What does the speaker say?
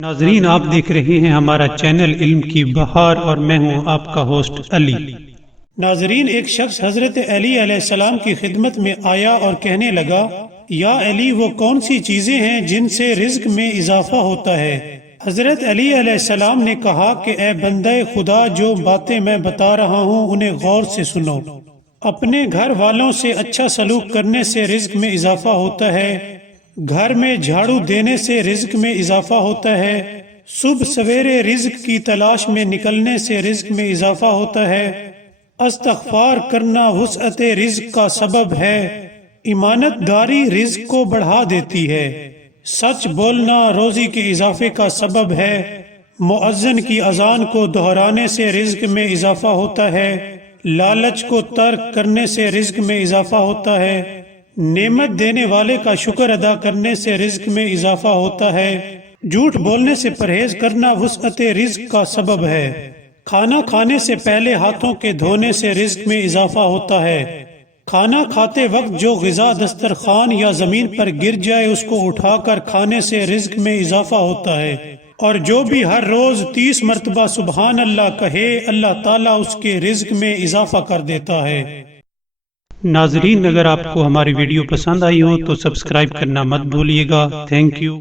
ناظرین، آپ دیکھ رہے ہیں ہمارا چینل علم کی بہار اور میں ہوں آپ کا ہوسٹ علی۔ ناظرین، ایک شخص حضرت علی علیہ السلام کی خدمت میں آیا اور کہنے لگا، یا علی، وہ کون سی چیزیں ہیں جن سے رزق میں اضافہ ہوتا ہے؟ حضرت علی علیہ السلام نے کہا کہ اے بندہ خدا، جو باتیں میں بتا رہا ہوں انہیں غور سے سنو۔ اپنے گھر والوں سے اچھا سلوک کرنے سے رزق میں اضافہ ہوتا ہے، گھر میں جھاڑو دینے سے رزق میں اضافہ ہوتا ہے، صبح سویرے رزق کی تلاش میں نکلنے سے رزق میں اضافہ ہوتا ہے، استغفار کرنا وسعت رزق کا سبب ہے، امانت داری رزق کو بڑھا دیتی ہے، سچ بولنا روزی کے اضافے کا سبب ہے، مؤذن کی اذان کو دہرانے سے رزق میں اضافہ ہوتا ہے، لالچ کو ترک کرنے سے رزق میں اضافہ ہوتا ہے، نعمت دینے والے کا شکر ادا کرنے سے رزق میں اضافہ ہوتا ہے، جھوٹ بولنے سے پرہیز کرنا وسعت رزق کا سبب ہے، کھانا کھانے سے پہلے ہاتھوں کے دھونے سے رزق میں اضافہ ہوتا ہے، کھانا کھاتے وقت جو غذا دسترخوان یا زمین پر گر جائے اس کو اٹھا کر کھانے سے رزق میں اضافہ ہوتا ہے، اور جو بھی ہر روز 30 مرتبہ سبحان اللہ کہے، اللہ تعالیٰ اس کے رزق میں اضافہ کر دیتا ہے۔ ناظرین، اگر آپ کو ہماری ویڈیو پسند آئی ہو تو سبسکرائب کرنا مت بھولیے گا۔ Thank you.